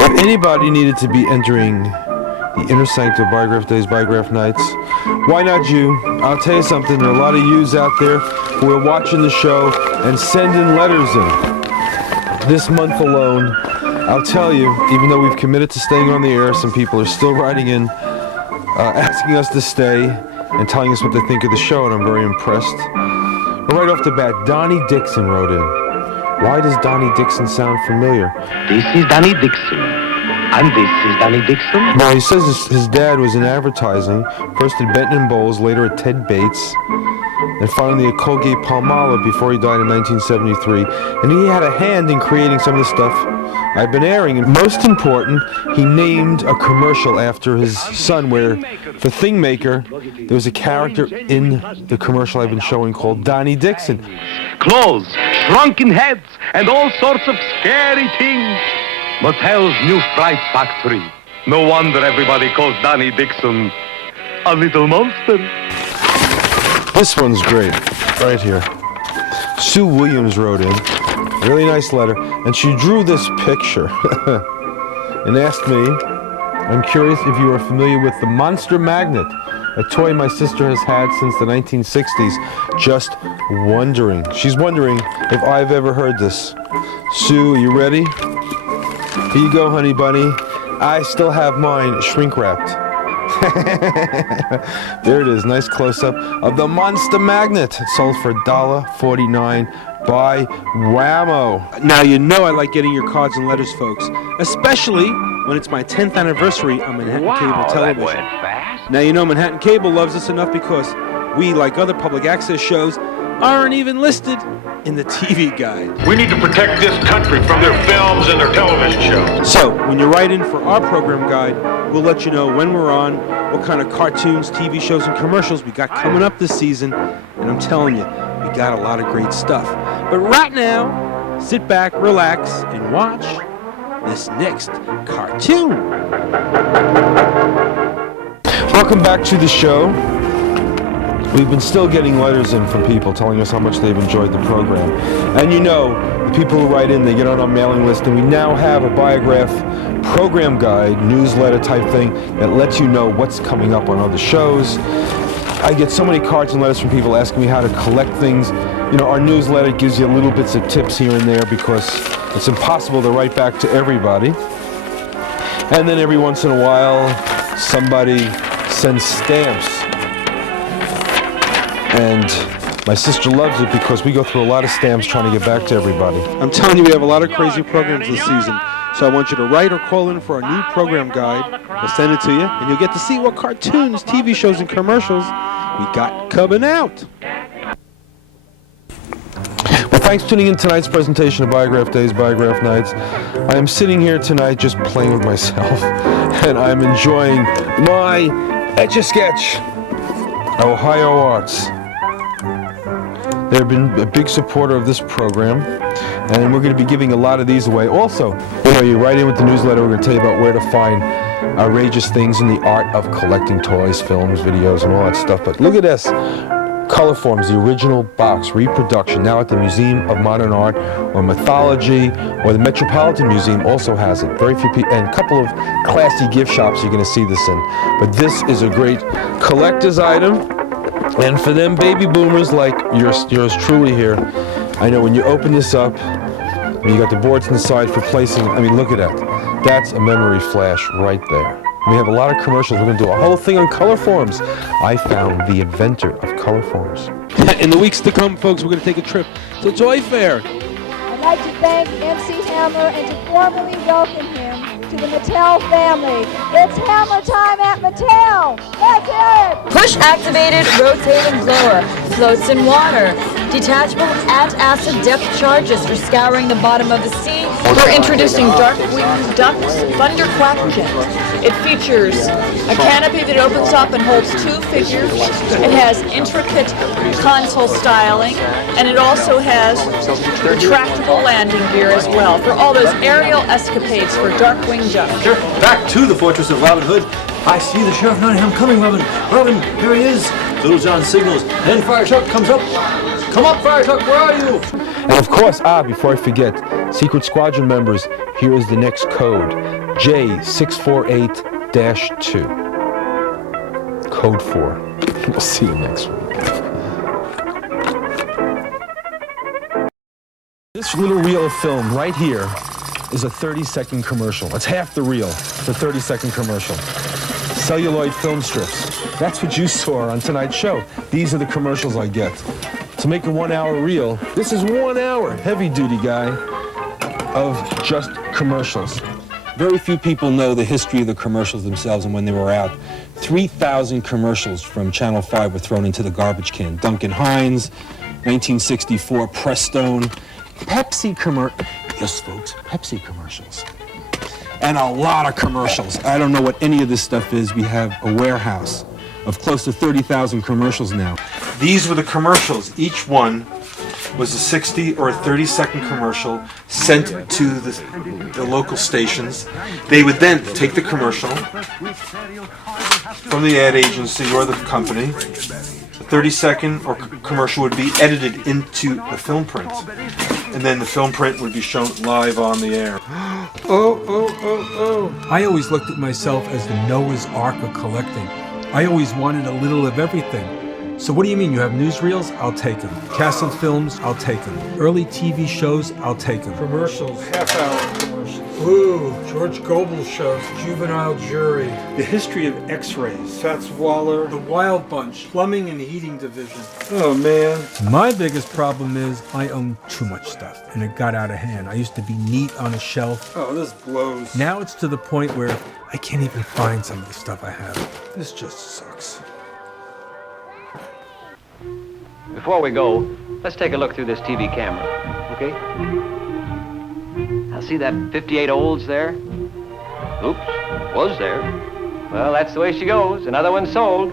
If anybody needed to be entering the inner sanctum of Biograph Days, Biograph Nights, why not you? I'll tell you something, there are a lot of yous out there who are watching the show and sending letters in. This month alone, I'll tell you, even though we've committed to staying on the air, some people are still writing in, asking us to stay and telling us what they think of the show, and I'm very impressed. But right off the bat, Donnie Dixon wrote in. Why does Donnie Dixon sound familiar? This is Donnie Dixon. And this is Donnie Dixon. Well, he says his dad was in advertising, first at Benton and Bowles, later at Ted Bates, and finally at Colgate-Palmolive before he died in 1973. And he had a hand in creating some of the stuff I've been airing. And most important, he named a commercial after his son where, for Thingmaker, there was a character in the commercial I've been showing called Donnie Dixon. Clothes, shrunken heads, and all sorts of scary things. Mattel's new Fright Factory. No wonder everybody calls Donnie Dixon a little monster. This one's great, right here. Sue Williams wrote in, really nice letter, and she drew this picture and asked me, I'm curious if you are familiar with the Monster Magnet, a toy my sister has had since the 1960s. Just wondering. She's wondering if I've ever heard this. Sue, are you ready? Here you go, honey bunny. I still have mine shrink wrapped. There it is, nice close-up of the Monster Magnet. It sold for $1.49 by Whammo. Now you know I like getting your cards and letters, folks, especially when it's my 10th anniversary on Manhattan Cable Television. That went fast. Now you know Manhattan Cable loves us enough because we, like other public access shows, aren't even listed in the TV guide. We need to protect this country from their films and their television shows. So, when you write in for our program guide, we'll let you know when we're on, what kind of cartoons, TV shows, and commercials we got coming up this season, and I'm telling you, we got a lot of great stuff. But right now, sit back, relax, and watch this next cartoon. Welcome back to the show. We've been still getting letters in from people telling us how much they've enjoyed the program. And you know, the people who write in, they get on our mailing list, and we now have a Biograph program guide, newsletter type thing, that lets you know what's coming up on other shows. I get so many cards and letters from people asking me how to collect things. You know, our newsletter gives you little bits of tips here and there because it's impossible to write back to everybody. And then every once in a while, somebody sends stamps. And my sister loves it because we go through a lot of stamps trying to get back to everybody. I'm telling you, we have a lot of crazy programs this season. So I want you to write or call in for our new program guide. We'll send it to you, and you'll get to see what cartoons, TV shows, and commercials we got coming out. Well, thanks for tuning in to tonight's presentation of Biograph Days, Biograph Nights. I am sitting here tonight just playing with myself, and I'm enjoying my Etch-a-Sketch Ohio Arts. They've been a big supporter of this program, and we're going to be giving a lot of these away. Also, you know, you write in with the newsletter, we're going to tell you about where to find outrageous things in the art of collecting toys, films, videos, and all that stuff. But look at this. Color Forms, the original box reproduction, now at the Museum of Modern Art or Mythology or the Metropolitan Museum also has it. Very few people, and a couple of classy gift shops you're going to see this in. But this is a great collector's item. And for them baby boomers like yours truly here, I know when you open this up, you got the boards on the side for placing, I mean, look at that. That's a memory flash right there. We have a lot of commercials. We're going to do a whole thing on Color Forms. I found the inventor of Color Forms. In the weeks to come, folks, we're going to take a trip to Toy Fair. I'd like to thank MC Hammer and to formally welcome him to the Mattel family. It's Hammer time at Mattel. Let's hear it. Push-activated rotating blower, floats in water, detachable at-acid depth charges for scouring the bottom of the sea. We're introducing Dark-Winged Duck's Thunderquack Kit. It features a canopy that opens up and holds 2 figures. It has intricate console styling, and it also has retractable landing gear as well for all those aerial escapades for Dark-Winged Duck. Back to the fortress of Robin Hood. I see the Sheriff of Nottingham coming, Robin. Robin, here he is. Little John signals. Then Fire Truck comes up. Come up, Fire Truck, where are you? And of course, before I forget, Secret Squadron members, here is the next code, J648-2. Code 4. We'll see you next week. This little reel of film right here is a 30-second commercial. It's half the reel, the 30-second commercial. Celluloid film strips. That's what you saw on tonight's show. These are the commercials I get. To make a 1 hour reel, this is 1 hour, heavy duty guy, of just commercials. Very few people know the history of the commercials themselves and when they were out. 3,000 commercials from Channel 5 were thrown into the garbage can. Duncan Hines, 1964, Prestone, Pepsi yes folks, Pepsi commercials. And a lot of commercials. I don't know what any of this stuff is. We have a warehouse of close to 30,000 commercials now. These were the commercials. Each one was a 60 or a 30-second commercial sent to the local stations. They would then take the commercial from the ad agency or the company. A 30-second or commercial would be edited into the film print. And then the film print would be shown live on the air. Oh. I always looked at myself as the Noah's Ark of collecting. I always wanted a little of everything. So what do you mean? You have newsreels? I'll take them. Castle films? I'll take them. Early TV shows? I'll take them. Commercials, half-hour commercials. Ooh, George Goebel shows, Juvenile Jury. The history of X-rays. Fats Waller. The Wild Bunch. Plumbing and Heating Division. Oh, man. My biggest problem is I own too much stuff, and it got out of hand. I used to be neat on a shelf. Oh, this blows. Now it's to the point where I can't even find some of the stuff I have. This just sucks. Before we go, let's take a look through this TV camera, okay? Now see that 58 Olds there? Oops, was there. Well, that's the way she goes. Another one sold.